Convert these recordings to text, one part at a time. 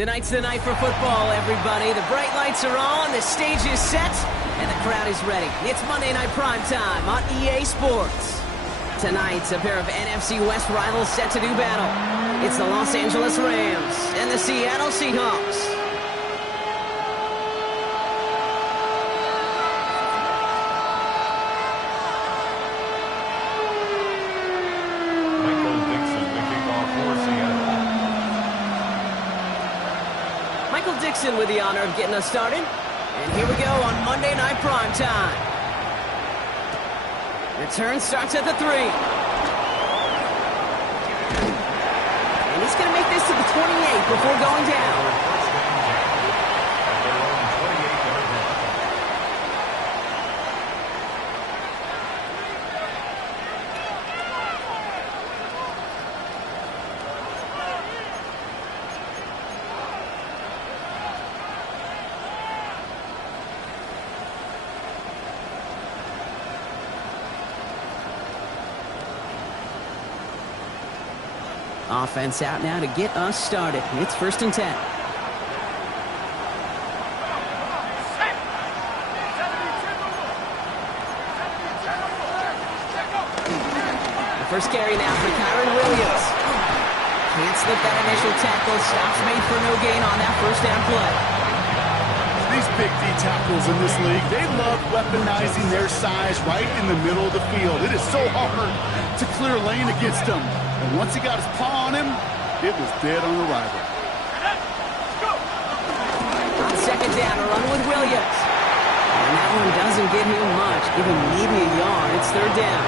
Tonight's the night for football, everybody. The bright lights are on, the stage is set, and the crowd is ready. It's Monday Night Primetime on EA Sports. Tonight, a pair of NFC West rivals set to do battle. It's the Los Angeles Rams and the Seattle Seahawks. Dixon with the honor of getting us started. And here we go on Monday Night Primetime. Return starts at the 3. And he's going to make this to the 28 before going down. Offense out now to get us started. It's 1st and 10. The first carry now for Kyron Williams. Can't slip that initial tackle. Stops made for no gain on that first down play. These big D tackles in this league, they love weaponizing their size right in the middle of the field. It is so hard to clear lane against them. And once he got his paw on him, it was dead on arrival. On 2nd down, a run with Williams. And that one doesn't give him much. Give him maybe a yard. It's 3rd down.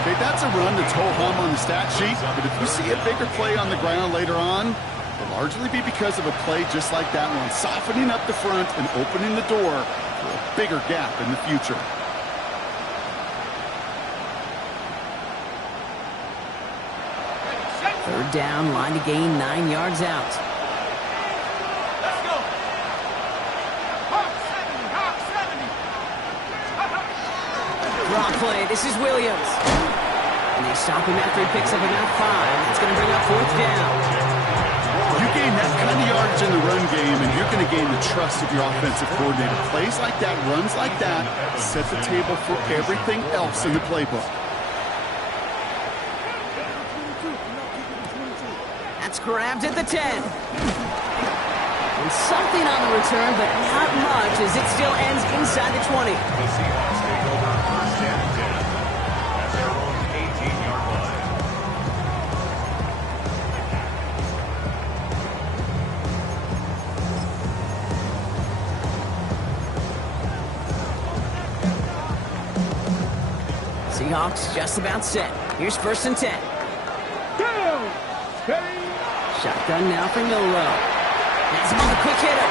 Okay, that's a run that's ho-hum on the stat sheet. But if you see a bigger play on the ground later on, it'll largely be because of a play just like that one, softening up the front and opening the door for a bigger gap in the future. Third down, line to gain 9 yards out. Let's go. Draw play. This is Williams. And they stop him after he picks up about 5. It's going to bring up 4th down. You gain that kind of yardage in the run game, and you're going to gain the trust of your offensive coordinator. Plays like that, runs like that, set the table for everything else in the playbook. Grabbed at the 10. And something on the return, but not much as it still ends inside the 20. The Seahawks take over 1st and 10 at their own 18-yard line. Seahawks just about set. Here's 1st and 10. Shotgun now for Milrow. That's him on the quick hitter.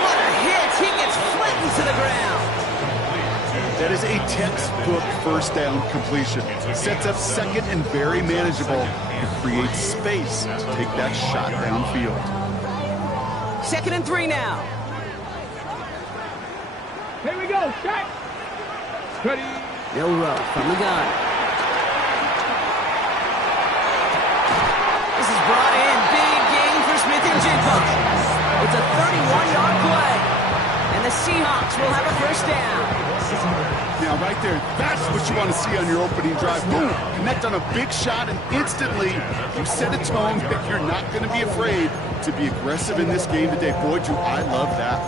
What a hit! He gets flattened to the ground. That is a textbook 1st down completion. Sets up 2nd and very manageable. It creates space to take that shot downfield. 2nd and 3 now. Here we go. Shot. Ready. Milrow from the gun. This is brought in. It's a 31-yard play, and the Seahawks will have a 1st down. Now, right there, that's what you want to see on your opening drive. Boom, connect on a big shot, and instantly you set a tone that you're not going to be afraid to be aggressive in this game today. Boy, do I love that.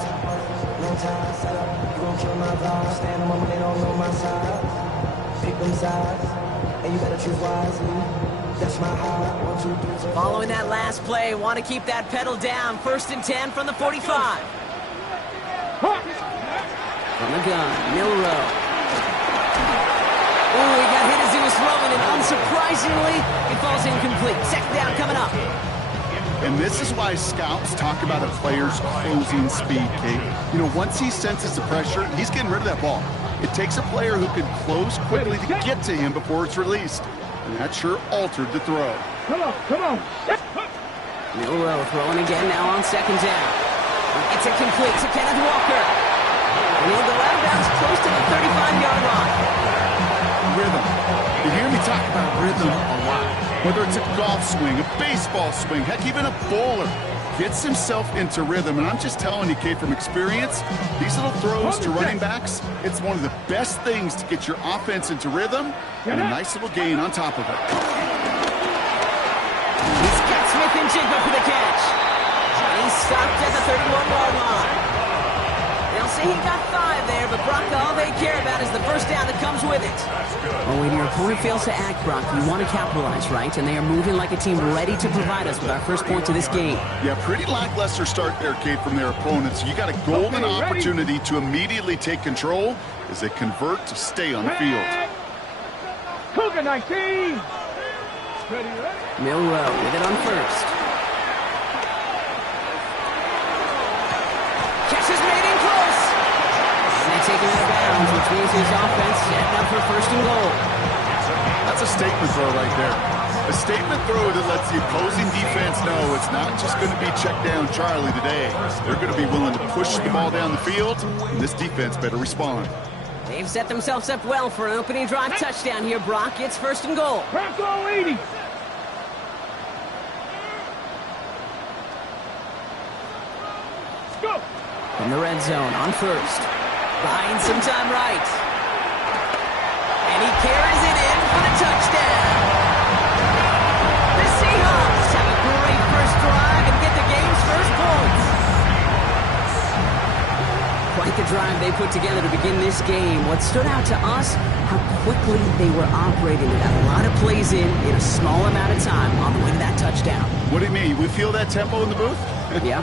Following that last play, want to keep that pedal down. 1st and 10 from the 45. From the gun, Milrow. Oh, he got hit as he was throwing, and unsurprisingly, it falls incomplete. 2nd down coming up. And this is why scouts talk about a player's closing speed, Kate. You know, once he senses the pressure, he's getting rid of that ball. It takes a player who can close quickly to get to him before it's released. And that sure altered the throw. Come on, come on. Milrow throwing again now on 2nd down. It's a complete to Kenneth Walker. And he'll go out of bounds close to the 35-yard line. Rhythm. You hear me talk about rhythm a lot. Whether it's a golf swing, a baseball swing, heck, even a bowler. gets himself into rhythm. And I'm just telling you, Kate, from experience, these little throws to running backs, it's one of the best things to get your offense into rhythm and a nice little gain on top of it. He's got Smith and Jigba for the catch. And he's stopped at the 31-yard line. They'll say he got 5 there, but Brock, all they care about is the first down that comes with it. Oh, when your opponent fails to act, Brock, you want to capitalize, right? And they are moving like a team ready to provide us with our first points of this game. Yeah, pretty lackluster start there, Kate, from their opponents. You got a golden opportunity to immediately take control as they convert to stay on the field. Cougar 19. Milrow with it on first. Catch is made in close. And they take him out of bounds, which means his offense setting up for first and goal. That's a statement throw right there. A statement throw that lets the opposing defense know it's not just going to be check down Charlie today. They're going to be willing to push the ball down the field, and this defense better respond. They've set themselves up well for an opening drive touchdown here, Brock. It's first and goal. Bronco 80. Go. From the red zone on first. Buying some time right. And he carries it in for the touchdown. The Seahawks have a great first drive and get the game's first points. Quite the drive they put together to begin this game. What stood out to us, how quickly they were operating. They got a lot of plays in a small amount of time on the way to that touchdown. What do you mean? We feel that tempo in the booth? Yep,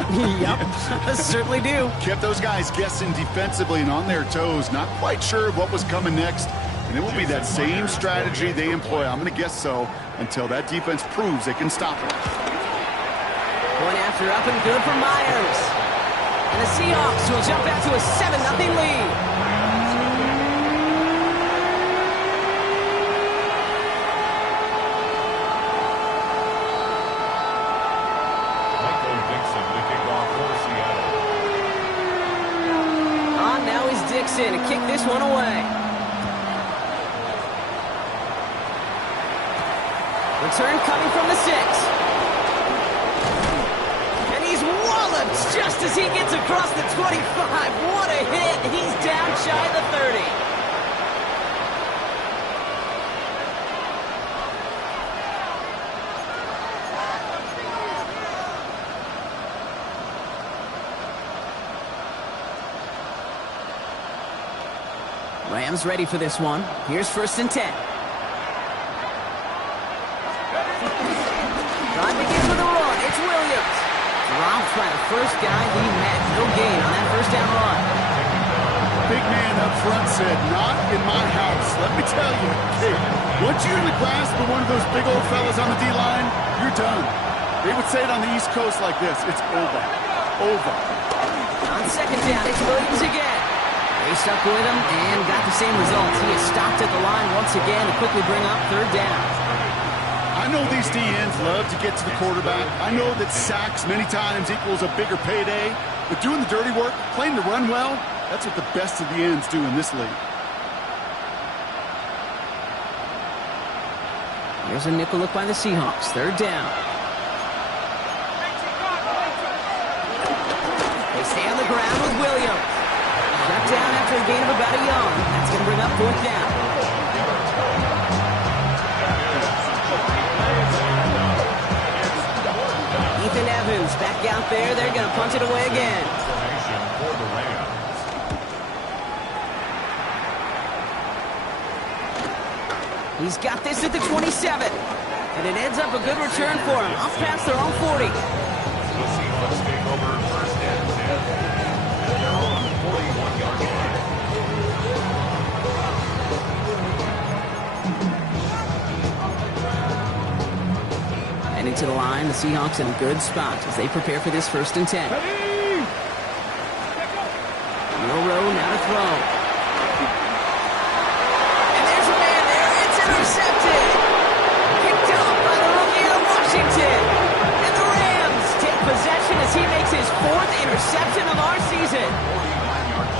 certainly do. Kept those guys guessing defensively and on their toes, not quite sure what was coming next. And it will be that same strategy they employ, I'm going to guess so, until that defense proves they can stop it. Point after up and good for Myers. And the Seahawks will jump out to a 7-0 lead. Dixon to kick this one away. Return coming from the 6. And he's walloped just as he gets across the 25. What a hit. He's down shy of the 30. Rams ready for this one. Here's first and 10. Drive begins with a run. It's Williams. Dropped by the first guy he met. No gain on that first down run. Big man up front said, not in my house. Let me tell you, hey, once you're in the grasp of one of those big old fellas on the D-line, you're done. They would say it on the East Coast like this. It's over. Over. On second down, it's Williams again. They stuck with him and got the same results. He is stopped at the line once again to quickly bring up third down. I know these DNs love to get to the quarterback. I know that sacks many times equals a bigger payday. But doing the dirty work, playing to run well, that's what the best of the ends do in this league. Here's a nickel look by the Seahawks. Third down. They stay on the ground with Williams. Shut down after a gain of about a yard. That's going to bring up fourth down. Ethan Evans back out there. They're going to punt it away again. He's got this at the 27. And it ends up a good return for him. Up past their own 40. The Seahawks take over first and 10. Heading to the line, the Seahawks in a good spot as they prepare for this first and 10. Milrow now to throw. And there's a man there. It's intercepted. Picked up by the rookie out of Washington. And the Rams take possession as he makes his 4th interception of our season.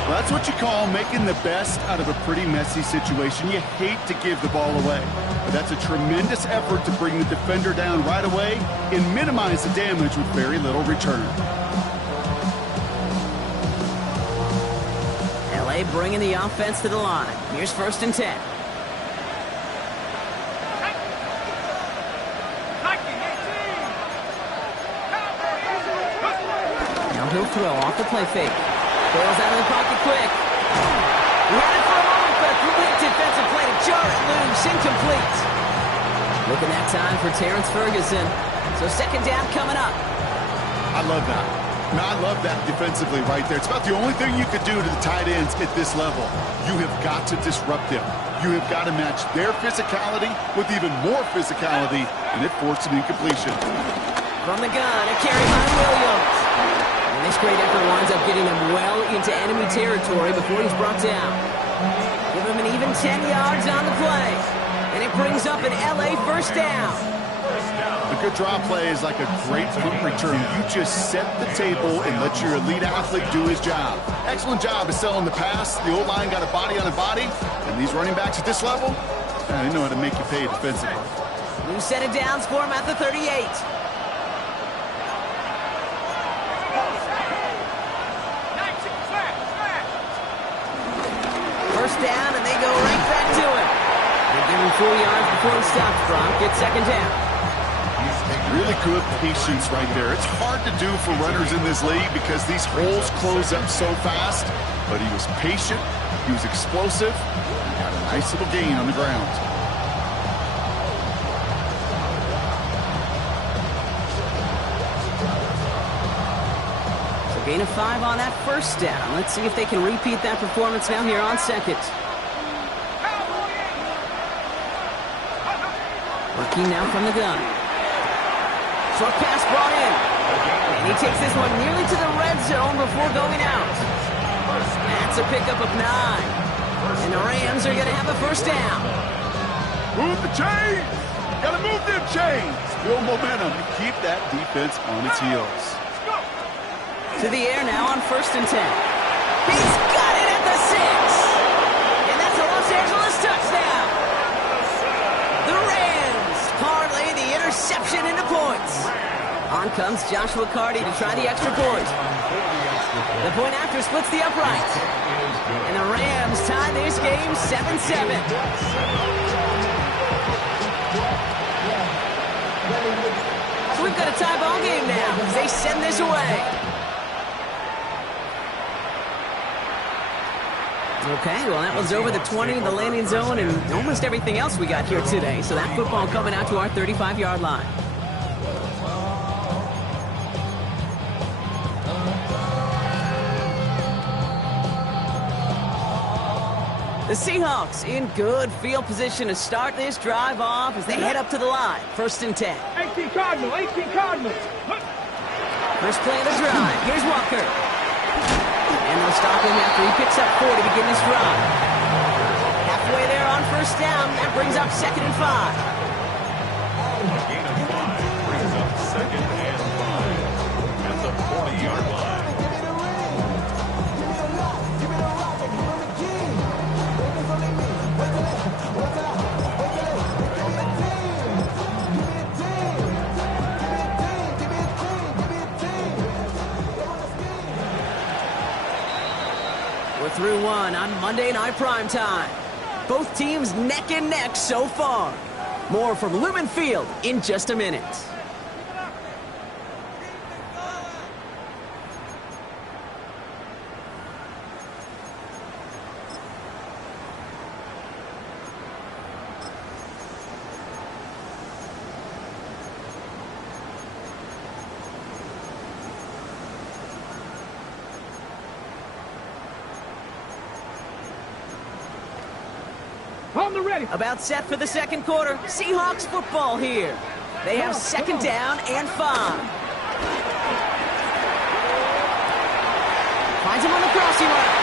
Well, that's what you call making the best out of a pretty messy situation. You hate to give the ball away, but that's a tremendous effort to bring the defender down right away and minimize the damage with very little return. LA bringing the offense to the line. Here's 1st and 10. Now he'll throw off the play fake. Bails out of the pocket quick. He had it for a moment, but a quick defensive play to jar it loose. Incomplete. Looking that time for Terrence Ferguson. So 2nd down coming up. I love that. Now, I love that defensively right there. It's about the only thing you could do to the tight ends at this level. You have got to disrupt them. You have got to match their physicality with even more physicality, and it forced an incompletion. From the gun, a carry by Williams. And this great effort winds up getting him well into enemy territory before he's brought down. Give him an even 10 yards on the play. And it brings up an LA 1st down. A good draw play is like a great punt return. You just set the table and let your elite athlete do his job. Excellent job of selling the pass. The O-line got a body on a body. And these running backs at this level, they know how to make you pay defensively. New set of downs for him at the 38. First down, and they go right back to it. They give him 4 yards before he stops. Gronk gets 2nd down. Really good patience right there. It's hard to do for runners in this league because these holes close up so fast. But he was patient, he was explosive, and got a nice little gain on the ground. So gain of 5 on that 1st down. Let's see if they can repeat that performance now here on 2nd. Working now from the gun. Short pass brought in. And he takes this one nearly to the red zone before going out. That's a pickup of 9. And the Rams are going to have a 1st down. Move the chains! Gotta move them chains! Build momentum and keep that defense on its heels. To the air now on 1st and 10. He's got it at the 6. And that's a Los Angeles touchdown. The Rams parlay the interception into points. On comes Joshua Carty to try the extra point. The point after splits the upright. And the Rams tie this game 7-7. So we've got a tie ball game now as they send this away. Okay, well, that was over the 20, the landing zone, and almost everything else we got here today. So that football coming out to our 35-yard line. The Seahawks in good field position to start this drive off as they head up to the line. 1st and 10. 18 Cardinals, 18 Cardinals. First play of the drive. Here's Walker. And they'll stop him after he picks up 4 to begin this drive. Halfway there on 1st down. That brings up 2nd and 5. Gain of 5 brings up 2nd and 5 at the 40-yard line. We're through one on Monday Night Primetime. Both teams neck and neck so far. More from Lumen Field in just a minute. On the ready. About set for the 2nd quarter. Seahawks football here. They have 2nd down and 5. Finds him on the crossing route.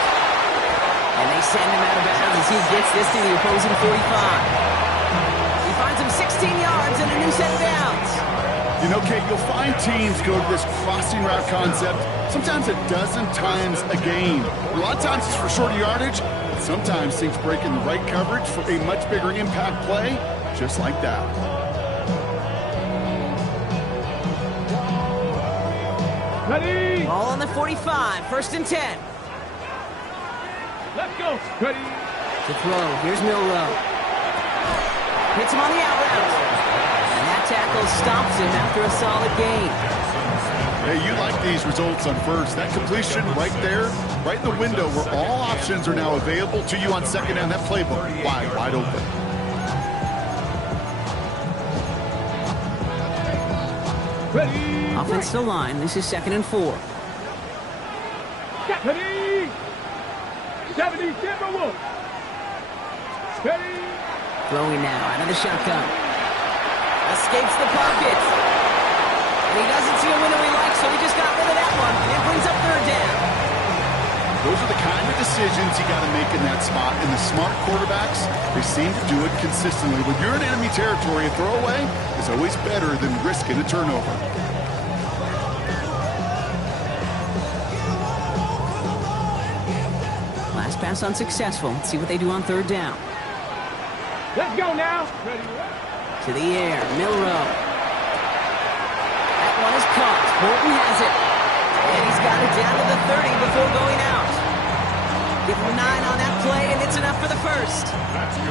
And they send him out of bounds as he gets this to the opposing 45. He finds him 16 yards and a new set of downs. You know, Kate, you'll find teams go to this crossing route concept sometimes a dozen times a game. A lot of times it's for shorter yardage, but sometimes things break in the right coverage for a much bigger impact play, just like that. Ready? Ball on the 45, 1st and 10. Let's go. Ready? To throw, here's Milrow. Hits him on the out route. And that tackle stops him after a solid gain. Hey, you like these results on first. That completion right there, right in the window where all options are now available to you on second down. That playbook wide open. Ready? Offensive line, this is 2nd and 4. Ready? 70 Timberwolves. Ready? Throwing now out of the shotgun. Escapes the pocket. And he doesn't see a window he likes, so he just got rid of that one. And it brings up 3rd down. Those are the kind of decisions you got to make in that spot. And the smart quarterbacks, they seem to do it consistently. When you're in enemy territory, a throwaway is always better than risking a turnover. Last pass unsuccessful. Let's see what they do on 3rd down. Let's go now. Ready? To the air, Milrow. That one is caught. Bolton has it. And he's got it down to the 30 before going out. Give him 9 on that play, and it's enough for the 1st.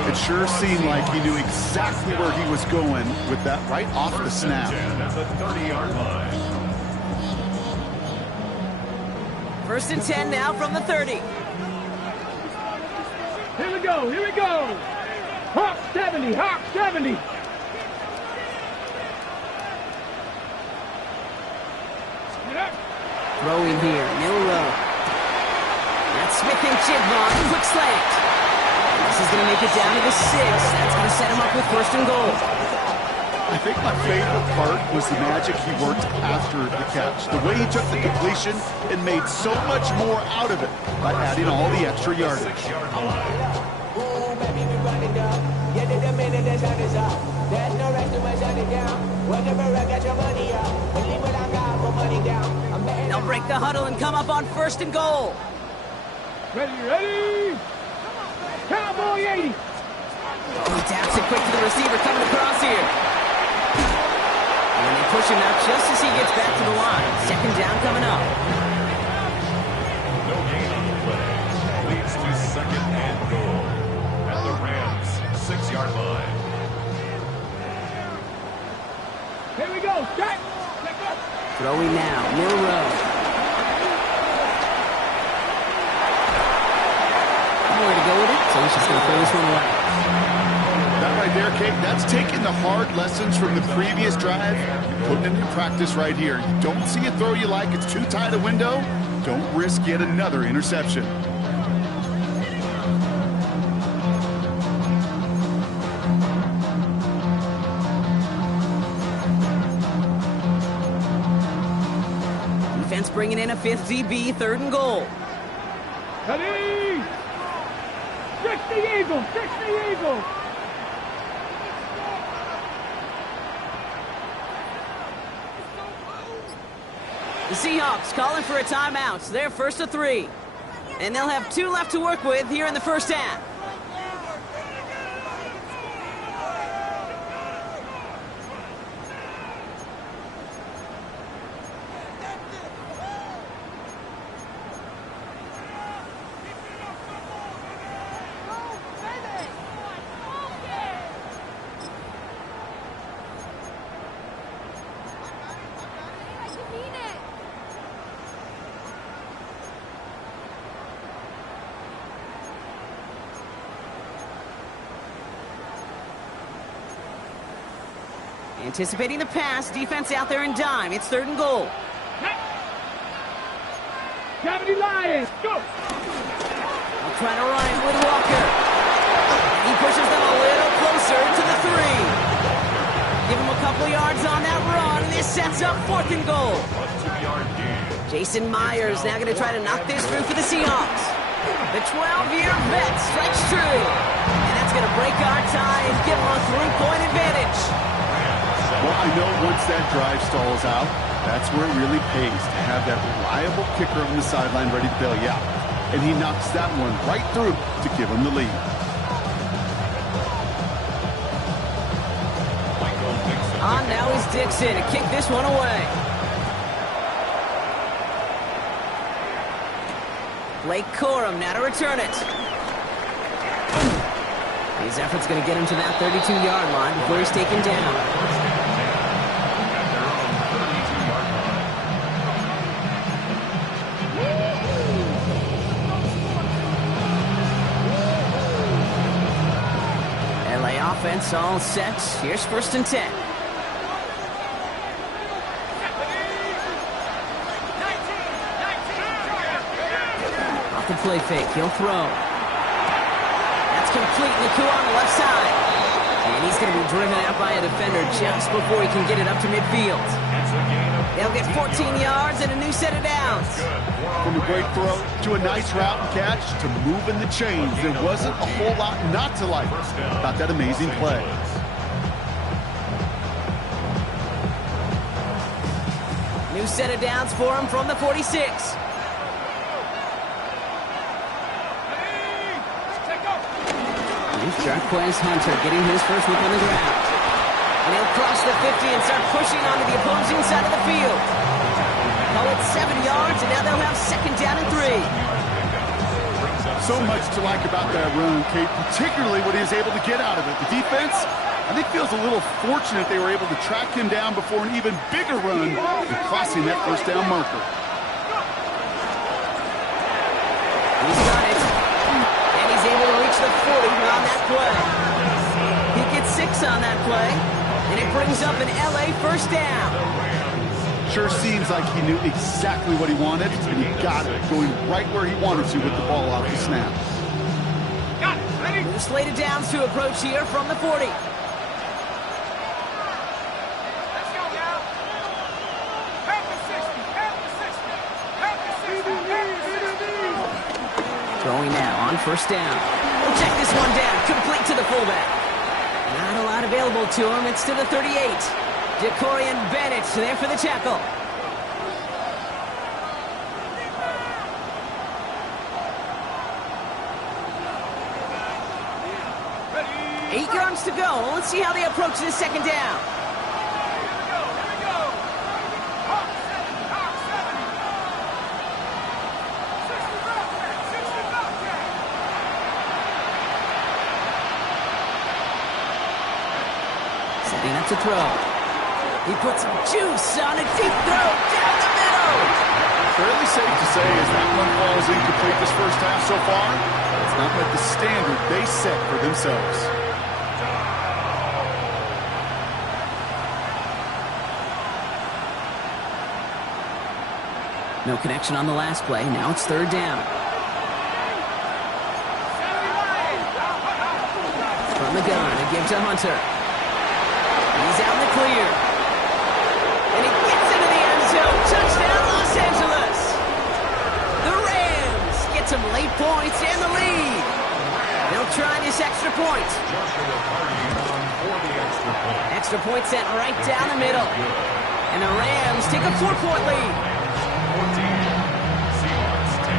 It sure seemed like he knew exactly where he was going with that right off the snap. At the 30-yard line. 1st and 10 now from the 30. Here we go. Here we go. Hawk 70. Hawk 70. Throwing here, Milrow. That's Smith and Chigvon, quick slant. This is going to make it down to the 6. That's going to set him up with 1st and goal. I think my favorite part was the magic he worked after the catch. The way he took the completion and made so much more out of it by adding all the extra yardage. They'll break the huddle and come up on 1st and goal. Ready, ready. Cowboy 80. Oh, he taps it quick to the receiver coming across here. And they push him out just as he gets back to the line. 2nd down coming up. No gain on the play. Leads to 2nd and goal. At the Rams' 6-yard line. Here we go. Strike. Throwing now, Milrow. Nowhere to go with it, so he's just going to throw this one away. That right there, Kate, that's taking the hard lessons from the previous drive and putting it into practice right here. You don't see a throw you like, it's too tight a window, don't risk yet another interception. Defense bringing in a 5th DB, 3rd and goal. Ready. 60 Eagles. 60 Eagles. The Seahawks calling for a timeout. So they're 1st to 3. And they'll have 2 left to work with here in the 1st half. Anticipating the pass, defense out there in dime. It's 3rd and goal. 70 Lions. Go. They'll try to run it with Walker. He pushes them a little closer to the 3. Give him a couple yards on that run. This sets up 4th and goal. A 2-yard gain. Jason Myers now going to try to knock this through for the Seahawks. The 12-year vet strikes true. And that's going to break our tie and give them a 3-point advantage. Well, I I know once that drive stalls out, that's where it really pays to have that reliable kicker on the sideline ready to bail you out. And he knocks that one right through to give him the lead. On now is Dixon to kick this one away. Blake Corum now to return it. His effort's going to get him to that 32-yard line before he's taken down. LA offense all set. Here's 1st and 10. Off the play fake, he'll throw. That's complete. Naku on the left side. And he's going to be driven out by a defender just before he can get it up to midfield. They'll get 14 yards and a new set of downs. From a great throw to a nice route and catch to moving the chains, there wasn't a whole lot not to like about that amazing play. New set of downs for him from the 46. Jarquez Hunter getting his first look on the ground. And he'll cross the 50 and start pushing onto the opposing side of the field. Oh, it's 7 yards, and now they'll have 2nd down and 3. So much to like about that run, Kate, particularly what he was able to get out of it. The defense, I think, feels a little fortunate they were able to track him down before an even bigger run and crossing that 1st down marker. He's got it. And he's able to reach the 40 on that play. He gets 6 on that play, and it brings up an LA 1st down. Sure seems like he knew exactly what he wanted, and he got it, going right where he wanted to with the ball off the snap. Got it. Ready? New slated downs to approach here from the 40. Let's go now. Half the 60. Half the 60. Half the 60. Half the 60. Throwing now on 1st down. We'll check this one down, complete to the fullback. Not a lot available to him. It's to the 38. Jacorian Bennett there for the tackle. Ready? 8 yards to go. Let's see how they approach this 2nd down. Here we go. Hawk 70. 60 Bobcat. 60 Bobcat. Setting up to throw. He puts some juice on a deep throw down the middle. Fairly safe to say as that one falls incomplete this 1st half so far, it's not met the standard they set for themselves. No connection on the last play. Now it's 3rd down. From the gun, a give to Hunter. He's out in the clear. And he gets into the end zone. Touchdown, Los Angeles. The Rams get some late points and the lead. They'll try this extra point. Extra point sent right down the middle. And the Rams take a 4-point lead. 14, Seahawks 10.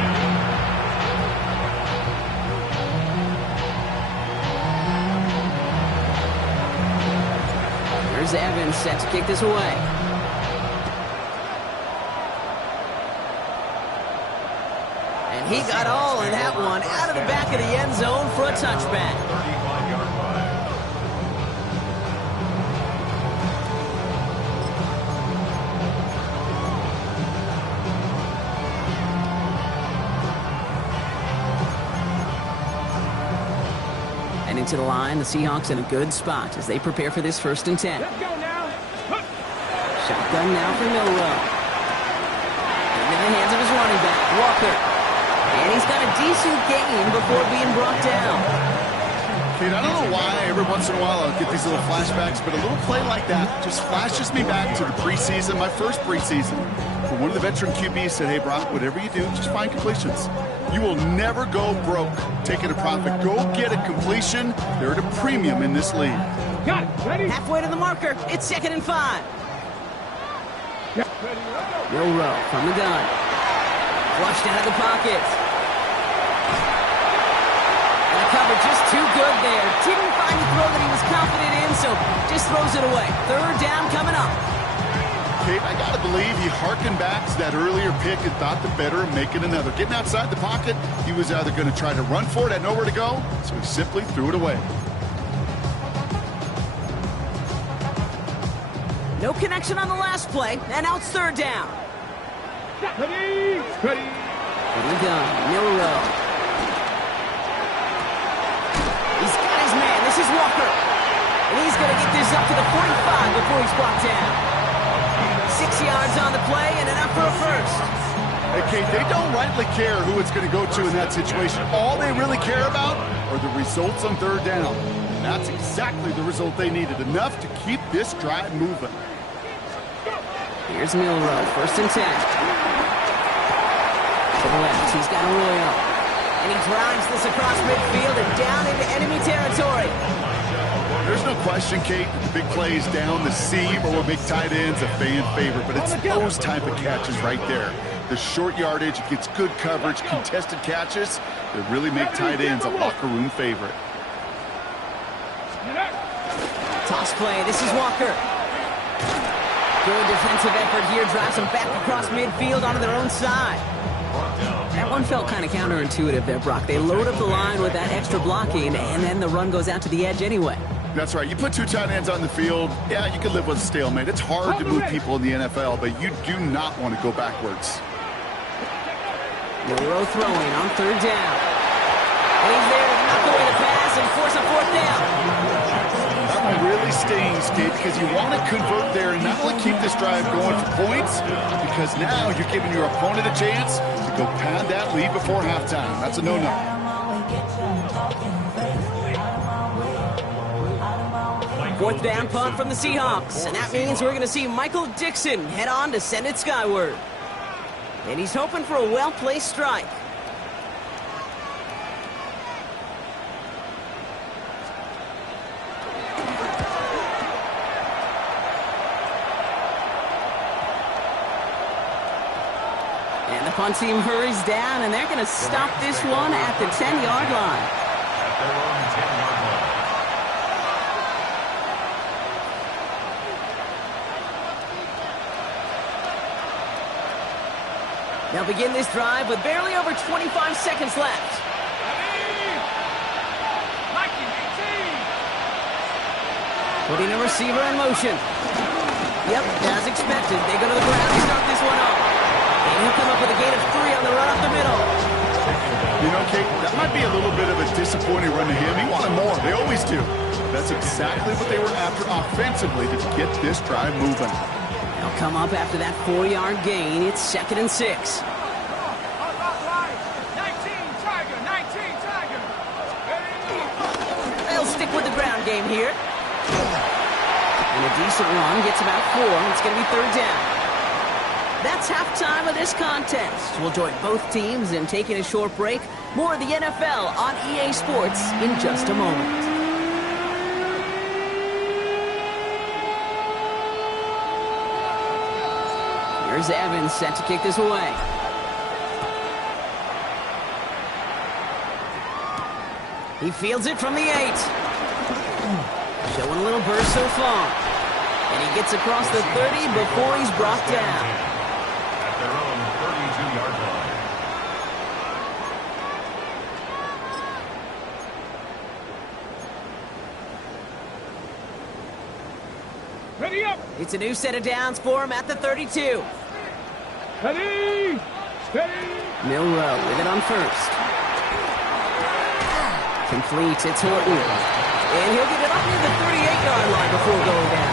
There's Evans set to kick this away. And he got all in that one out of the back of the end zone for a touchback. 35-yard line. And into the line, the Seahawks in a good spot as they prepare for this 1st and 10. Let's go now. Shotgun now for Milrow. Into the hands of his running back, Walker. And he's got a decent gain before being brought down. Kate, I don't know why every once in a while I'll get these little flashbacks, but a little play like that just flashes me back to the preseason, my first preseason. Where one of the veteran QBs said, hey, Brock, whatever you do, just find completions. You will never go broke taking a profit. Go get a completion. They're at a premium in this league. Got it. Ready? Halfway to the marker. It's 2nd and 5. Will Rowe from the gun. Flushed out of the pocket. And the cover just too good there. Didn't find the throw that he was confident in, so just throws it away. 3rd down coming up. Kate, I got to believe he harkened back to that earlier pick and thought the better of making another. Getting outside the pocket, he was either going to try to run for it, had nowhere to go, so he simply threw it away. No connection on the last play, and now it's 3rd down. Ready? Ready? From the gun, Milrow. He's got his man. This is Walker. And he's going to get this up to the 45 before he's brought down. 6 yards on the play and enough for a first. Hey, Kate, they don't rightly care who it's going to go to in that situation. All they really care about are the results on 3rd down. And that's exactly the result they needed. Enough to keep this drive moving. Here's Milrow, 1st and 10. To the left, he's got Arroyo. And he drives this across midfield and down into enemy territory. There's no question, Kate, that the big plays down the seam or will make tight ends a fan favorite, but it's those type of catches right there. The short yardage, it gets good coverage, contested catches that really make tight ends a locker room favorite. Toss play, this is Walker. Good defensive effort here, drives them back across midfield onto their own side. That one felt kind of counterintuitive there, Brock. They load up the line with that extra blocking, and then the run goes out to the edge anyway. That's right. You put 2 tight ends on the field, yeah, you can live with a stalemate. It's hard to move people in the NFL, but you do not want to go backwards. Milrow throwing on 3rd down. And he's there to knock away the pass and force a 4th down. That one really stings, Kate, because you want to convert there and not only keep this drive going for points, because now you're giving your opponent a chance to go pound that lead before halftime. That's a no-no. 4th down punt from the Seahawks, and that means we're going to see Michael Dixon head on to send it skyward. And he's hoping for a well-placed strike. And the punt team hurries down, and they're going to stop this one at the 10-yard line. At their own 10-yard line. They'll begin this drive with barely over 25 seconds left. Putting a receiver in motion. Yep, as expected, they go to the ground to start this one off. And he'll come up with a gain of 3 on the run up the middle. You know, Kate, that might be a little bit of a disappointing run to him. He wanted more. They always do. That's exactly what they were after offensively to get this drive moving. They'll come up after that 4-yard gain. It's 2nd and 6. 19 Tiger. They'll stick with the ground game here. And a decent run gets about 4. It's going to be 3rd down. That's halftime of this contest. We'll join both teams in taking a short break. More of the NFL on EA Sports in just a moment. Here's Evans set to kick this away. He fields it from the 8. Showing a little burst so far. And he gets across the 30 before he's brought down. At their own 32-yard line. Ready up. It's a new set of downs for him at the 32. Ready. Steady. Milrow with it on 1st. Complete, it's Horton. And he'll get it up near the 38-yard line before going down.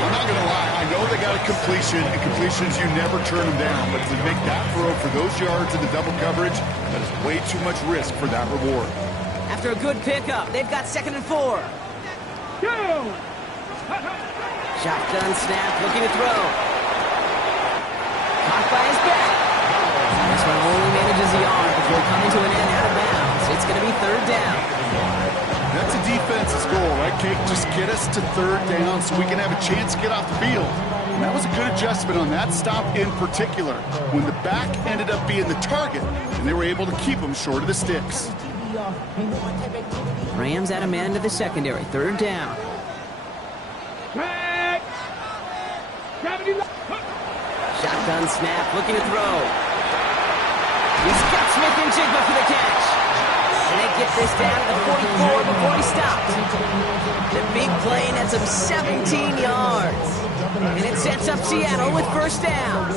I'm not going to lie. I know they got a completion, and completions, you never turn them down. But to make that throw for those yards in the double coverage, that is way too much risk for that reward. After a good pickup, they've got 2nd and 4. Go. Shotgun snap, looking to throw. Caught by his back. This one only manages a yard before coming to an end out of bounds. It's going to be 3rd down. That's a defense defense's goal, right, Kate? Just get us to third down so we can have a chance to get off the field. And that was a good adjustment on that stop in particular, when the back ended up being the target, and they were able to keep him short of the sticks. Rams add a man to the secondary. Third down. Shotgun snap, looking to throw. He's got Smith and Jigba for the catch. And they get this down to the 44 before he stops. The big play nets him 17 yards. And it sets up Seattle with first down.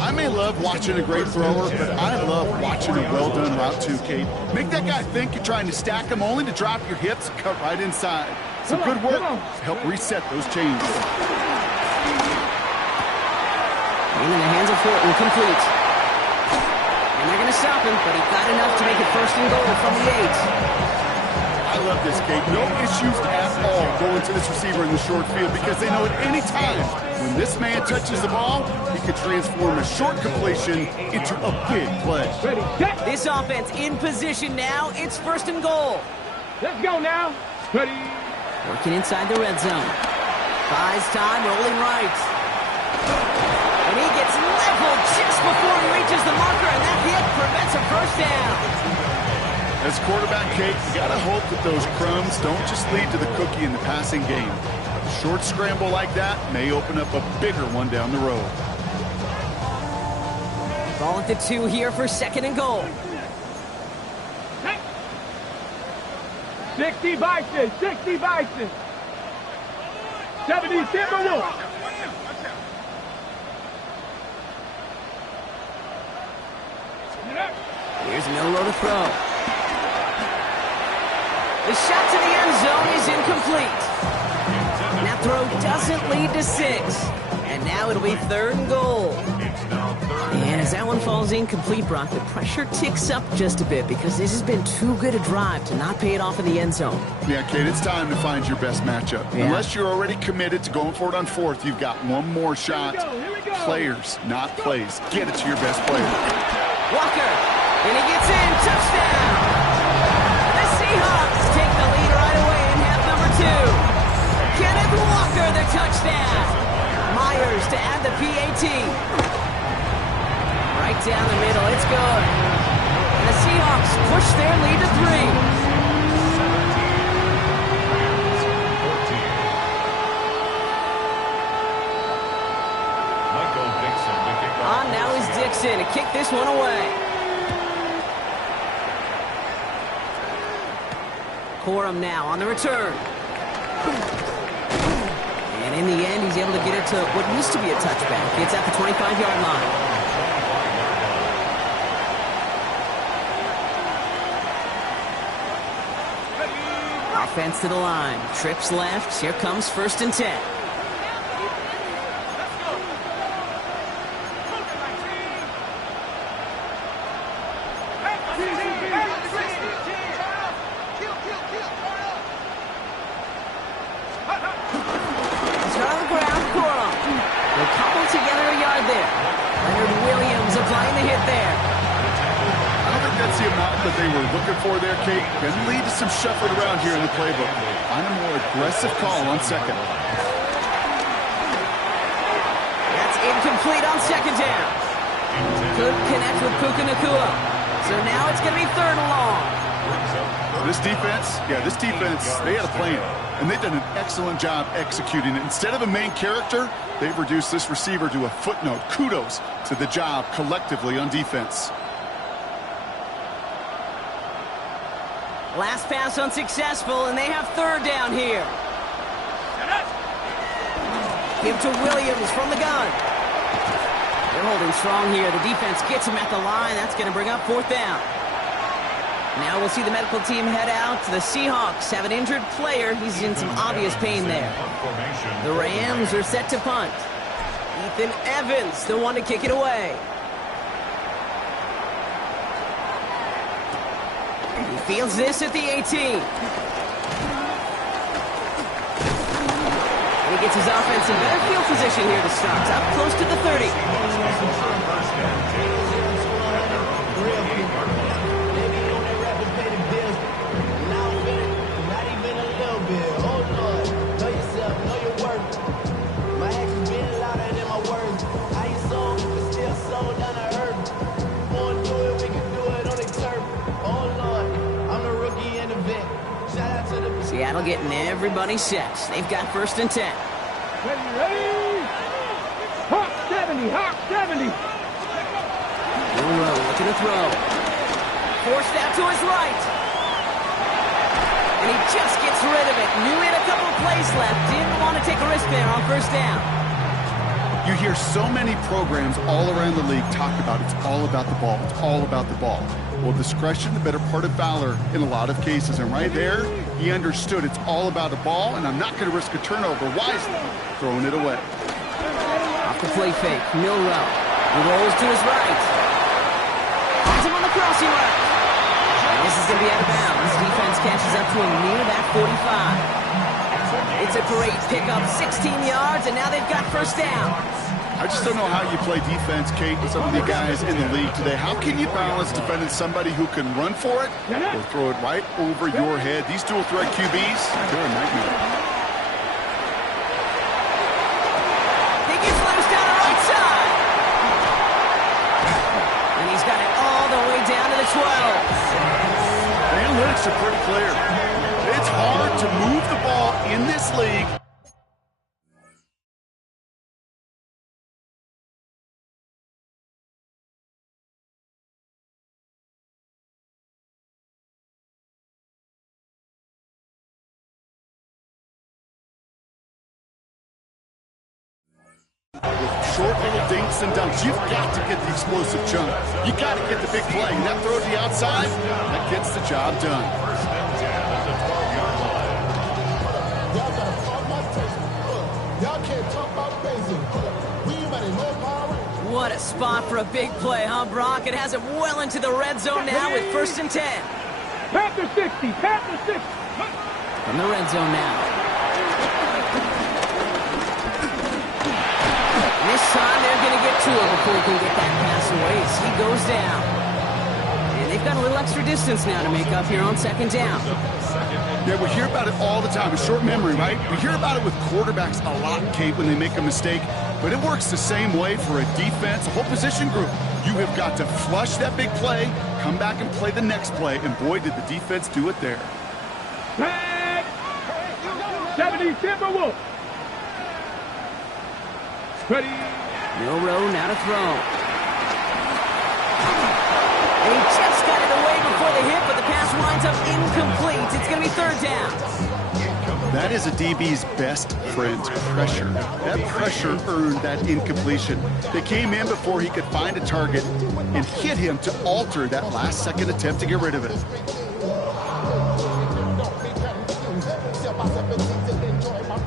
I may love watching a great thrower, but I love watching a well-done route too, Kate. Make that guy think you're trying to stack him only to drop your hips and cut right inside. Some good work to help reset those chains. In the hands of Horton, complete. And they're going to stop him, but he got enough to make it first and goal from the 8. I love this, Kate. No issues at all going to this receiver in the short field because they know at any time when this man touches the ball, he could transform a short completion into a big play. This offense in position now. It's first and goal. Let's go now. Ready. Working inside the red zone. Buys time, rolling right. And he gets leveled just before he reaches the marker, and that hit prevents a first down. As quarterback, Kate, you got to hope that those crumbs don't just lead to the cookie in the passing game. A short scramble like that may open up a bigger one down the road. Ball at the 2 here for second and goal. 60 Bison, 60 Bison. 70 Timberwolves. Here's Milrow to throw. The shot to the end zone is incomplete. And that throw doesn't lead to 6. And now it'll be third and goal. And as that one falls incomplete, Brock, the pressure ticks up just a bit because this has been too good a drive to not pay it off in the end zone. Yeah, Kate, it's time to find your best matchup. Yeah. Unless you're already committed to going for it on fourth, you've got one more shot. Players, not plays. Get it to your best player. Walker, and he gets in, touchdown! The Seahawks take the lead right away in half number 2. Kenneth Walker, the touchdown! Myers to add the PAT. Right down the middle, it's good. And the Seahawks push their lead to 3. On now is Dixon to kick this one away. Corum now on the return. And in the end, he's able to get it to what used to be a touchback. It's at the 25-yard line. Offense to the line. Trips left. Here comes first and 10. That they were looking for there, Kate. Can lead to some shuffling around here in the playbook. Find a more aggressive call on second. That's incomplete on second down. Could connect with Puka Nacua. So now it's going to be third and long. This defense, they had a plan. And they've done an excellent job executing it. Instead of a main character, they've reduced this receiver to a footnote. Kudos to the job collectively on defense. Last pass unsuccessful, and they have third down here. Give to Williams from the gun. They're holding strong here. The defense gets him at the line. That's going to bring up fourth down. Now we'll see the medical team head out. The Seahawks have an injured player. He's in some obvious pain there. The Rams are set to punt. Ethan Evans, the one to kick it away. He fields this at the 18. And he gets his offense in better field position here to start. Up close to the 30. Seattle getting everybody set. They've got 1st and 10. Ready? Hawk 70, Hawk 70. Milrow looking to throw. Forced out to his right. And he just gets rid of it. Knew he had a couple of plays left. Didn't want to take a risk there on 1st down. You hear so many programs all around the league talk about it's all about the ball. It's all about the ball. Well, discretion, the better part of valor in a lot of cases. And right there, he understood it's all about the ball, and I'm not going to risk a turnover. Wisely throwing it away. Off the play fake, Milrow. He rolls to his right. Finds him on the crossing route. And this is going to be out of bounds. Defense catches up to him near that 45. It's a great pickup, 16 yards, and now they've got 1st down. I just don't know how you play defense, Kate, with some of the guys in the league today. How can you balance defending somebody who can run for it or throw it right over your head? These dual threat QBs, they're a nightmare. He gets loose down the right side. And he's got it all the way down to the 12. The analytics are pretty clear. It's hard to move the ball in this league. Short little dinks and dunks. You've got to get the explosive chunk. You got to get the big play. And that throw to the outside, that gets the job done. 1st and 10 at the 12-yard line. Y'all gotta fuck my taste. Y'all can't talk about basic. We ain't no power. What a spot for a big play, huh, Brock? It has him well into the red zone now with 1st and 10. Panther 60, Panther 60. From the red zone now. This time they're going to get to him before he can get that pass away as he goes down. And they've got a little extra distance now to make up here on 2nd down. Yeah, we hear about it all the time. A short memory, right? We hear about it with quarterbacks a lot, Kate, when they make a mistake. But it works the same way for a defense, a whole position group. You have got to flush that big play, come back and play the next play, and boy, did the defense do it there. Flag. 70 Timberwolves. Ready? Milrow now to throw. And he just got it away before the hit, but the pass winds up incomplete. It's going to be 3rd down. That is a DB's best friend, pressure. That pressure earned that incompletion. They came in before he could find a target and hit him to alter that last-second attempt to get rid of it.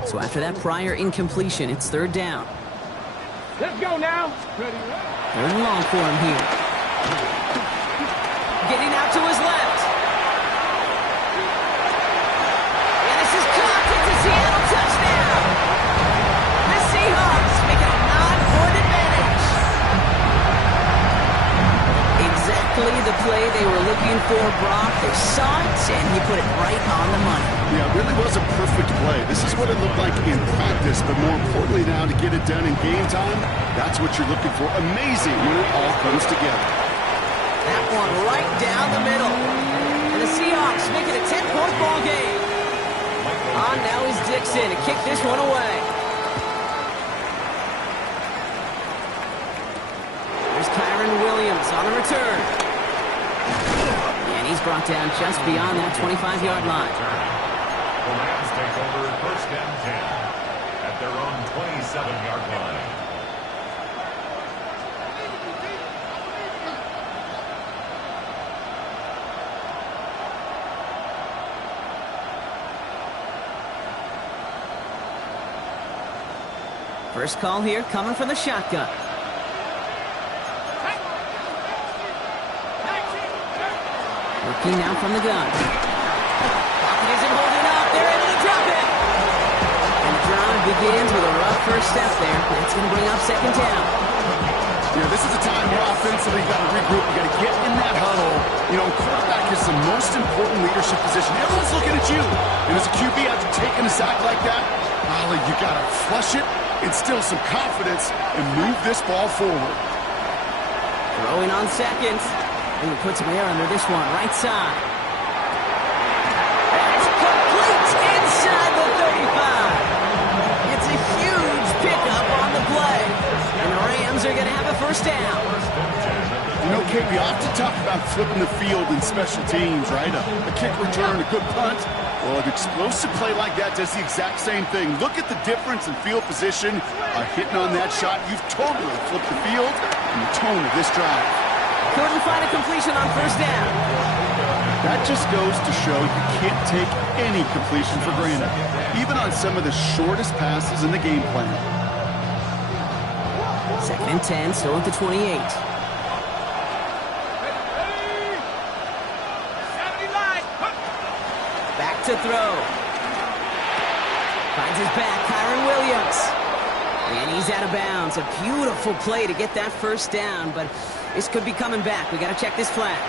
So after that prior incompletion, it's 3rd down. Let's go now. Ready? 3rd and long for him here. Getting out to his left. And this is caught. It's a Seattle touchdown. The Seahawks make it a 9-point advantage. Exactly the play they were looking for, Brock. They saw it, and he put it right on the money. Yeah, it really was a perfect play. This is what it looked like in practice, but more importantly now to get it done in game time, that's what you're looking for. Amazing when it all comes together. That one right down the middle. And the Seahawks make it a 10-point ball game. On now is Dixon to kick this one away. There's Kyron Williams on the return. And he's brought down just beyond that 25-yard line. The Rams take over 1st and 10 at their own 27-yard line. First call here coming from the shotgun. Looking now from the gun. Pocket isn't holding up. They're able to drop it. And the drive begins with a rough first step there. That's going to bring up 2nd down. Yeah, this is a time where offensively you got to regroup. You got to get in that huddle. You know, quarterback is the most important leadership position. Everyone's looking at you. And as a QB, after taking a sack like that, golly, you got to flush it, instill some confidence, and move this ball forward. Throwing on 2nd. He puts some air under this one, right side. That's complete. Okay, we often talk about flipping the field in special teams, right? A kick return, a good punt. Well, an explosive play like that does the exact same thing. Look at the difference in field position. Hitting on that shot, you've totally flipped the field and the tone of this drive. Couldn't find a completion on first down. That just goes to show you can't take any completion for granted, even on some of the shortest passes in the game plan. 2nd and 10, still at the 28. Back to throw. Finds his back, Kyron Williams. And he's out of bounds. A beautiful play to get that first down, but this could be coming back. We got to check this flag.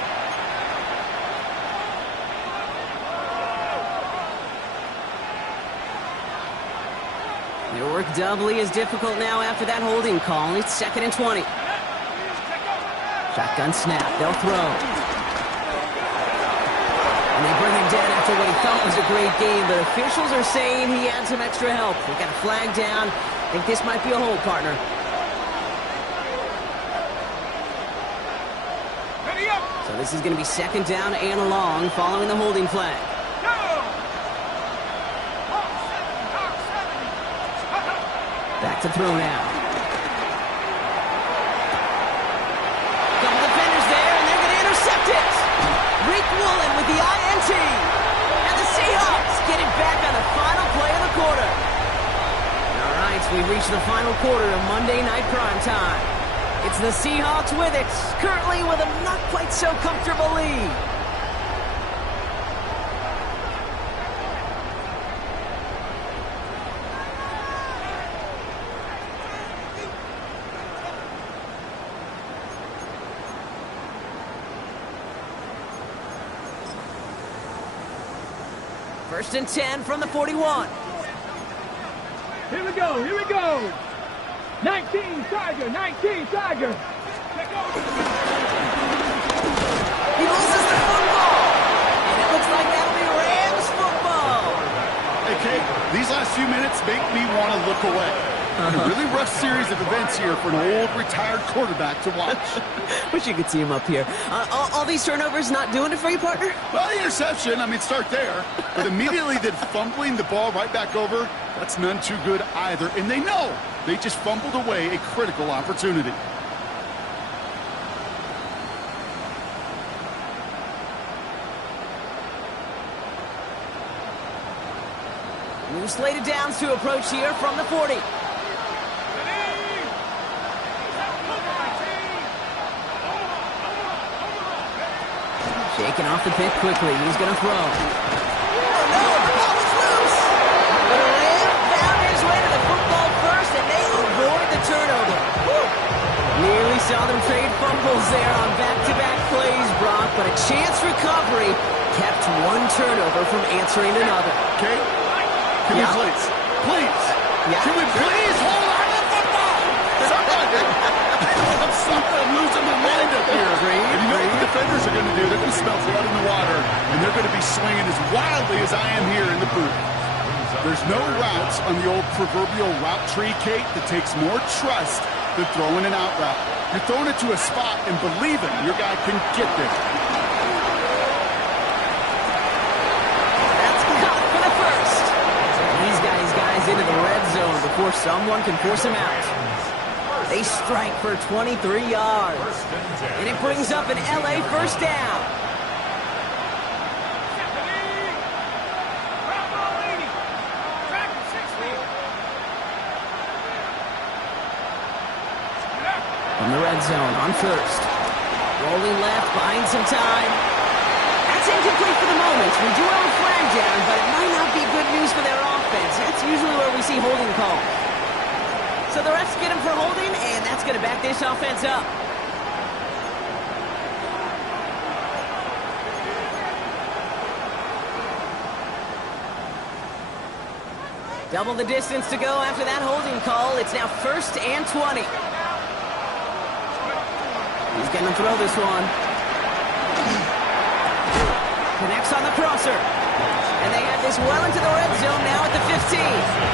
Their work doubly as difficult now after that holding call. It's 2nd and 20. Shotgun snap. They'll throw. And they bring him down after what he thought was a great game, but officials are saying he had some extra help. They got a flag down. I think this might be a hold, partner. So this is going to be 2nd down and long following the holding flag. Back to throw now. Couple defenders there, and they're going to intercept it. Rick Woolen with the INT. And the Seahawks get it back on the final play of the quarter. All right, so we've reached the final quarter of Monday Night Primetime. It's the Seahawks with it, currently with a not quite so comfortable lead. First and 10 from the 41. Here we go, here we go. 19 Tiger, 19 Tiger. He loses the football. And it looks like that'll be Rams football. Hey, Kate, these last few minutes make me want to look away. A really rough series of events here for an old retired quarterback to watch. Wish you could see him up here. All these turnovers not doing it for you, partner? Well, the interception, I mean, start there. But immediately then fumbling the ball right back over, that's none too good either. And they know they just fumbled away a critical opportunity. New slated downs to approach here from the 40. Shaking off the pick quickly. He's going to throw. Oh, no, the ball was loose. But a Ram found his way to the football first, and they avoid the turnover. Woo. Nearly saw them trade fumbles there on back-to-back plays, Brock, but a chance recovery kept one turnover from answering another. Okay? Can we please? Can we please hold on to the football? Somebody. I'm sorry, I'm losing my mind up here. And you know what the defenders are going to do? They're going to smell blood in the water, and they're going to be swinging as wildly as I am here in the booth. There's no routes on the old proverbial route tree, Kate, that takes more trust than throwing an out route. You're throwing it to a spot and believing your guy can get there. That's caught for the first. These guys into the red zone before someone can force him out. They strike for 23 yards. And it brings up an LA first down. From the red zone on first. Rolling left, buying some time. That's incomplete for the moment. We do have a flag down, but it might not be good news for their offense. That's usually where we see holding calls. So the refs get him for holding, and that's going to back this offense up. Double the distance to go after that holding call. It's now 1st and 20. He's going to throw this one. Connects on the crosser. And they have this well into the red zone now at the 15.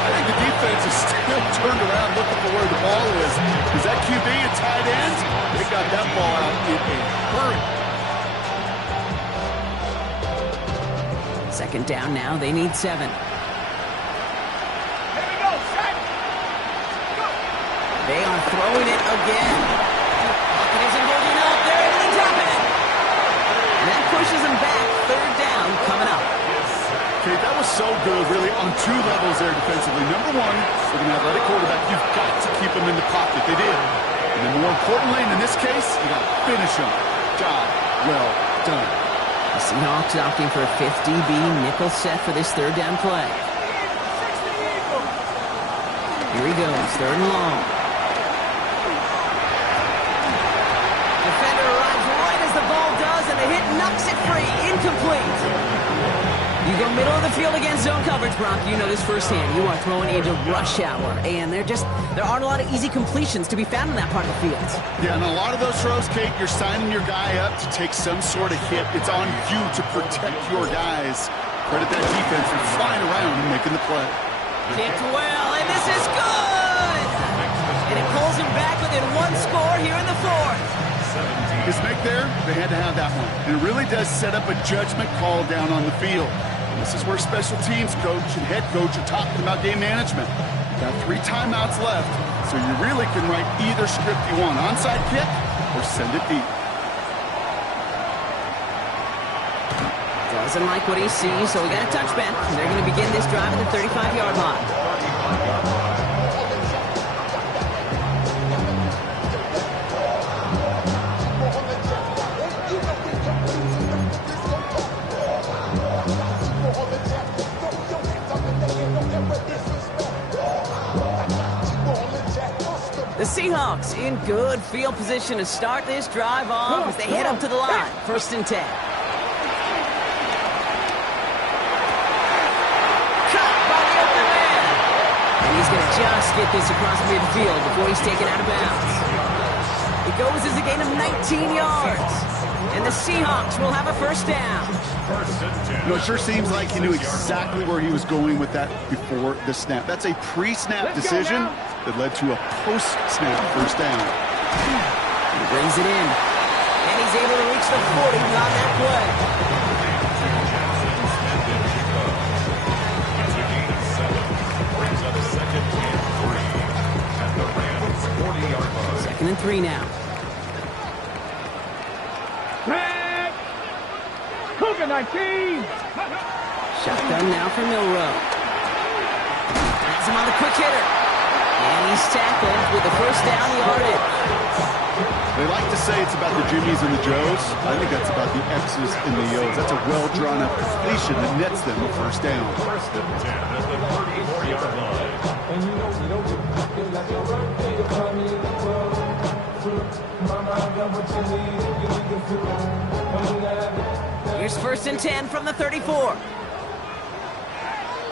I think the defense is still turned around looking for where the ball is. Is that QB a tight end? They got that ball out in a hurry. Second down now. They need 7. Here we go, set. Go. They are throwing it again. Pocket isn't holding up. They're able to drop it. And that pushes them back. Third down coming up. Okay, that was so good, really, on 2 levels there defensively. Number 1, with an athletic quarterback, you've got to keep them in the pocket. They did. And then more importantly, and in this case, you got to finish them. Job well done. The Seahawks opting for a 50 DB nickel set for this third down play. Here he goes, third and long. Defender arrives right as the ball does, and the hit knocks it free. Incomplete. You go middle of the field against zone coverage, Brock. You know this firsthand. You are throwing into rush hour, and there aren't a lot of easy completions to be found in that part of the field. Yeah, and a lot of those throws, Kate, you're signing your guy up to take some sort of hit. It's on you to protect your guys. Credit that defense for flying around and making the play. Kicked well, and this is good! And it pulls him back within 1 score here in the 4th. His make there, they had to have that one. And it really does set up a judgment call down on the field. This is where special teams coach and head coach are talking about game management. You've got 3 timeouts left, so you really can write either script you want. Onside kick or send it deep. Doesn't like what he sees, so we got a touchback. They're going to begin this drive at the 35-yard line. The Seahawks in good field position to start this drive off as they head up to the line. 1st and 10. Caught by the open man. And he's going to just get this across midfield before he's taken out of bounds. It goes as a gain of 19 yards. And the Seahawks will have a 1st down. You know, it sure seems like he knew exactly where he was going with that before the snap. That's a pre-snap decision that led to a post-snap 1st down. He brings it in. And he's able to reach the 40 on that play. It's a gain of 7. Brings up 2nd and 3 at the Rams' 40-yard line. 2nd and 3 now. Back. Cougar 19. Shotgun now for Milrow. Has him on the quick hitter. And he's tackled with the 1st down yardage. They like to say it's about the Jimmies and the Joes. I think that's about the X's and the O's. That's a well-drawn-up completion that nets them a 1st down. 1st and 10 at the 34-yard line. Here's 1st and 10 from the 34.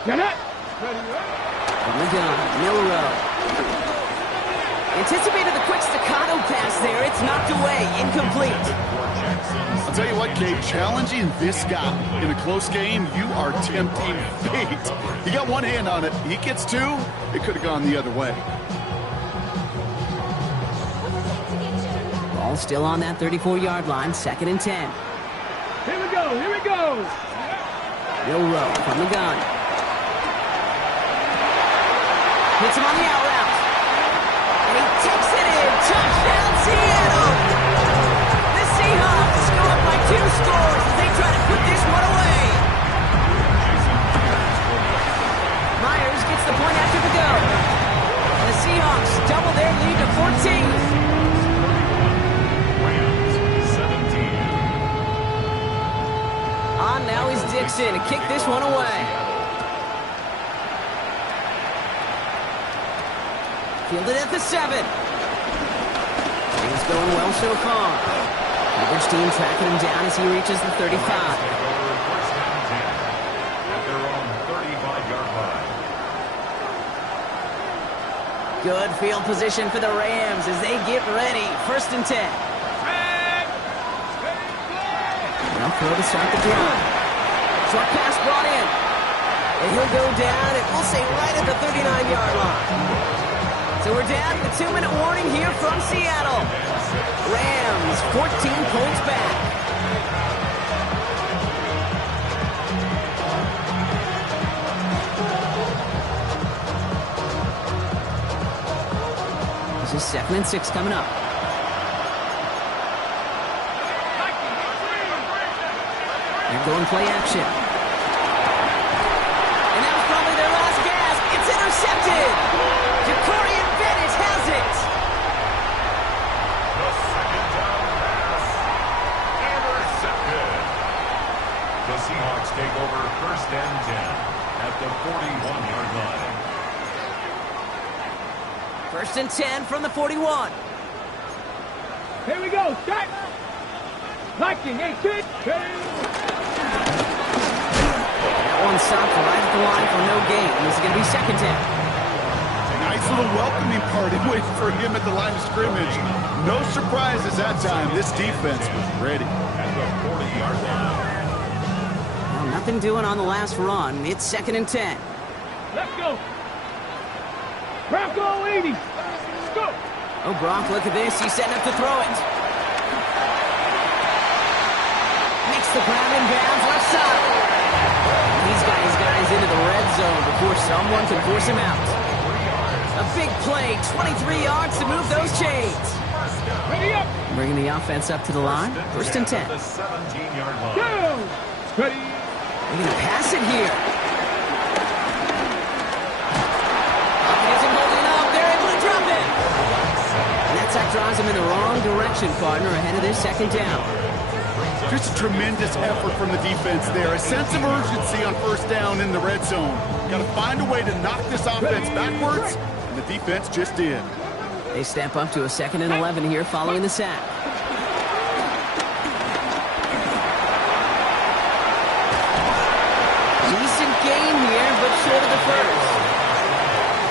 Get it. From the gun, Milrow. Anticipated the quick staccato pass there. It's knocked away. Incomplete. I'll tell you what, Gabe, challenging this guy in a close game, you are tempting fate. He got 1 hand on it. He gets 2. It could have gone the other way. Ball still on that 34-yard line. 2nd and 10. Here we go. Here we go. Milrow from the gun. Hits him on the out route. And he takes it in. Touchdown, Seattle! The Seahawks go up by 2 scores as they try to put this one away. Myers gets the point after the go. And the Seahawks double their lead to 14. Rams 17. On now is Dixon to kick this one away. Fielded at the 7. Things going well so far. Coverage team tracking him down as he reaches the 35. 1st and 10 at their own 35-yard line. Good field position for the Rams as they get ready. 1st and 10. Now throw to start the drive. Short pass brought in. And he'll will go down, and we'll say right at the 39-yard line. So we're down to the 2-minute warning here from Seattle. Rams, 14 points back. This is 2nd and 6 coming up. They're going play action. And that was probably their last gasp. It's intercepted. Jacorian Bennett has it. The second down pass. Intercepted. The Seahawks take over 1st and 10 at the 41-yard line. 1st and 10 from the 41. Here we go. Start. Liking 18. That one stopped right at the line for no gain. This is going to be 2nd down. Nice little welcoming party waiting for him at the line of scrimmage. No surprises that time. This defense was ready. At the 40-yard line. Well, nothing doing on the last run. It's 2nd and 10. Let's go. Bronco 80. Let's go. Oh, Gronk, look at this. He's setting up to throw it. Makes the grab in bounds left side. He's got his guys into the red zone before someone can force him out. A big play, 23 yards to move those chains. Ready up. Bringing the offense up to the line. 1st and 10. The 17-yard line. Go. Ready. They're going to pass it here. Isn't holding up. They're able to drop it. And that sack draws him in the wrong direction, partner, ahead of this 2nd down. Just a tremendous effort from the defense there. A sense of urgency on 1st down in the red zone. Got to find a way to knock this offense backwards, and the defense just did. They step up to a 2nd and 11 here following the sack. Decent game here, but short of the first.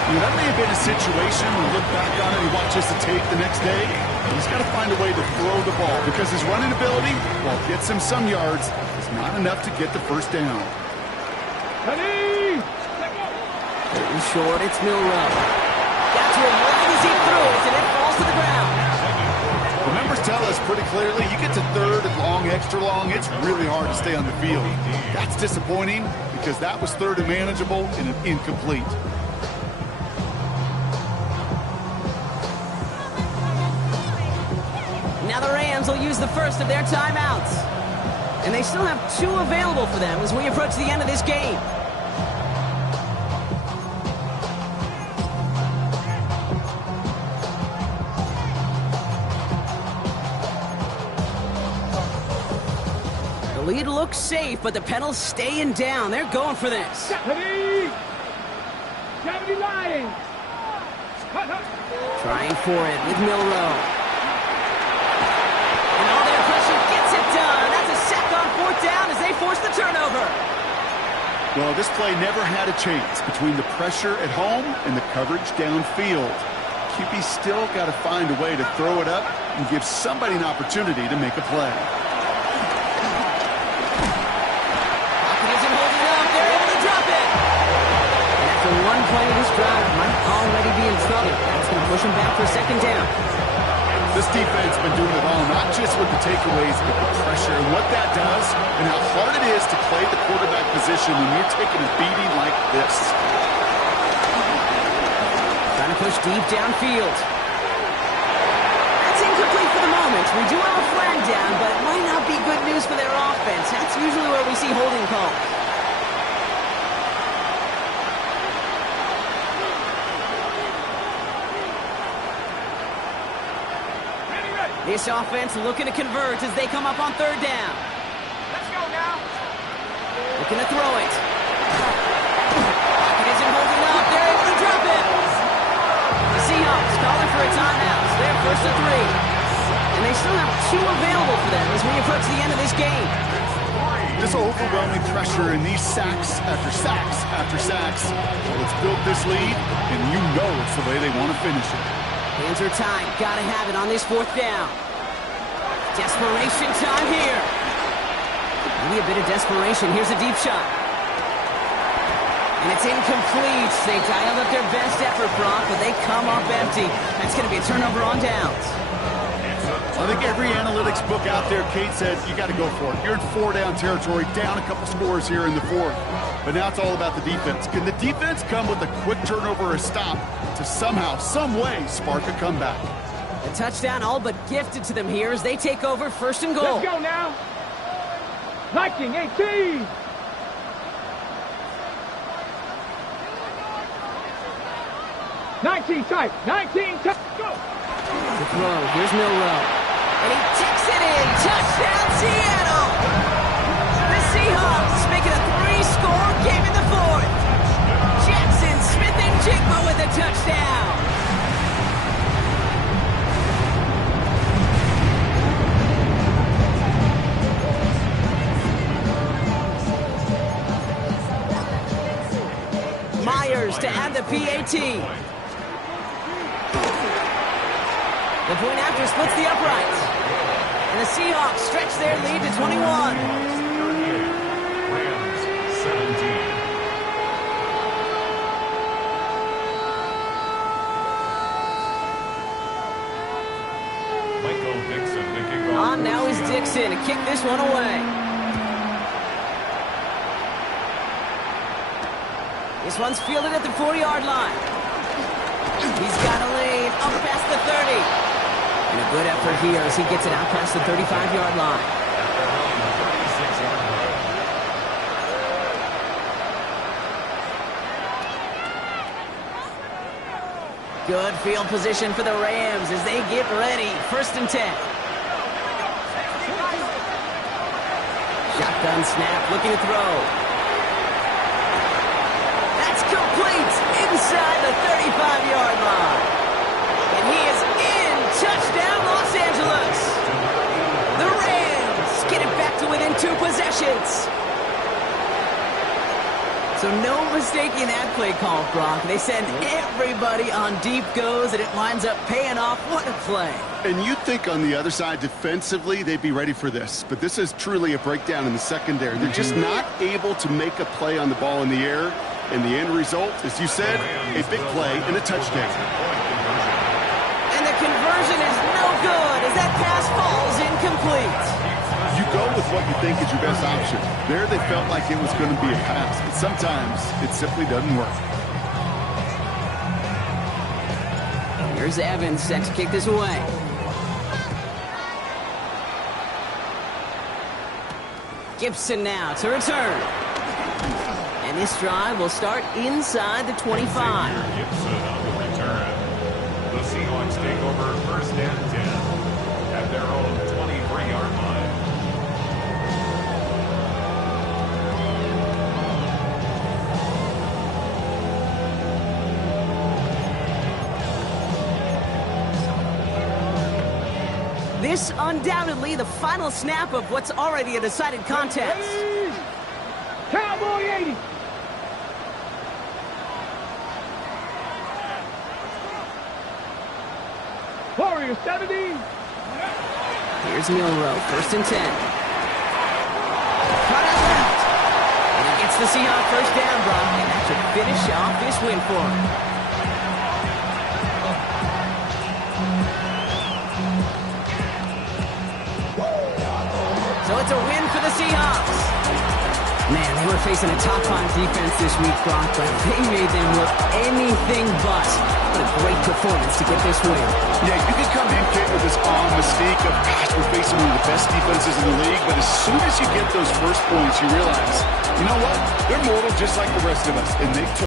That may have been a situation when you look back on it and watch this tape the next day. He's got to find a way to throw the ball because his running ability, while it gets him some yards, is not enough to get the 1st down. Ready. Getting short, it's Milrow. Got to him right as he threw it, and it falls to the ground. The numbers tell us pretty clearly, you get to 3rd and long, extra long, it's really hard to stay on the field. That's disappointing because that was 3rd and manageable and an incomplete. Now the Rams will use the first of their timeouts. And they still have 2 available for them as we approach the end of this game. The lead looks safe, but the pedals staying down. They're going for this. Ready. 70 Lions. Trying for it with Milrow. And all their pressure gets it done. That's a sack on 4th down as they force the turnover. Well, this play never had a chance between the pressure at home and the coverage downfield. QB still got to find a way to throw it up and give somebody an opportunity to make a play. Pocket isn't holding up. They're able to drop it. And after one play of this drive, might already be in trouble. That's going to push him back for a 2nd down. This defense has been doing it all, not just with the takeaways, but the pressure and what that does and how hard it is to play the quarterback position when you're taking a beating like this. Trying to push deep downfield. That's incomplete for the moment. We do have a flag down, but it might not be good news for their offense. That's usually where we see holding calls. This offense looking to convert as they come up on 3rd down. Let's go now. Looking to throw it. Pocket isn't holding up. They're able to drop it. The Seahawks calling for a timeout. They're 1st and 3. And they still have 2 available for them as we approach the end of this game. This overwhelming pressure and these sacks after sacks after sacks. Well, it's built this lead, and you know it's the way they want to finish it. Hands are tied. Gotta have it on this 4th down. Desperation time here. Maybe a bit of desperation. Here's a deep shot. And it's incomplete. They dialed up their best effort, Brock, but they come up empty. That's going to be a turnover on downs. I think every analytics book out there, Kate, says you got to go for it. You're in 4-down territory, down a couple scores here in the fourth. But now it's all about the defense. Can the defense come with a quick turnover or a stop to somehow, some way, spark a comeback? A touchdown all but gifted to them here as they take over first and goal. Let's go now. 19, 18. Tight. 19 tight. Go. The throw. Here's Milrow. And he takes it in. Touchdown, Seattle. The Seahawks make it a 3-score game in the fourth. Jackson Smith and Jigma with a touchdown. Myers to add the PAT. The point after splits the uprights. And the Seahawks stretch their lead to 21. Rams 17. Michael Dixon to kick off. On now is Dixon to kick this one away. This one's fielded at the 40-yard line. He's got a lead up past the 30. And a good effort here as he gets it out past the 35-yard line. Good field position for the Rams as they get ready. First and 10. Shotgun snap, looking to throw. That's complete inside the 35-yard line. And he is in. Touchdown, Los Angeles. The Rams get it back to within 2 possessions. So no mistaking that play call, Brock. They send everybody on deep goes, and it winds up paying off. What a play. And you'd think on the other side, defensively, they'd be ready for this. But this is truly a breakdown in the secondary. They're just not able to make a play on the ball in the air. And the end result, as you said, a big play and a touchdown. And the conversion is no good as that pass falls incomplete. You go with what you think is your best option. There they felt like it was going to be a pass, but sometimes it simply doesn't work. Here's Evans set to kick this away. Gibson now to return. And this drive will start inside the 25. Gibson on the return. The Seahawks take over first and 10 at their own 23-yard line. This undoubtedly the final snap of what's already a decided contest. Cowboy 80. Warrior 70. Here's Milrow, first and 10. Cut out. And he gets the Seahawks first down, Brock, and that should finish off this win for him. So it's a win for the Seahawks. Man, they were facing a top-5 defense this week, Brock, but they made them look anything but. What a great performance to get this win. Yeah, you can come in, Kate, with this awe mystique of, gosh, we're facing one of the best defenses in the league, but as soon as you get those first points, you realize, you know what? They're mortal just like the rest of us, and they took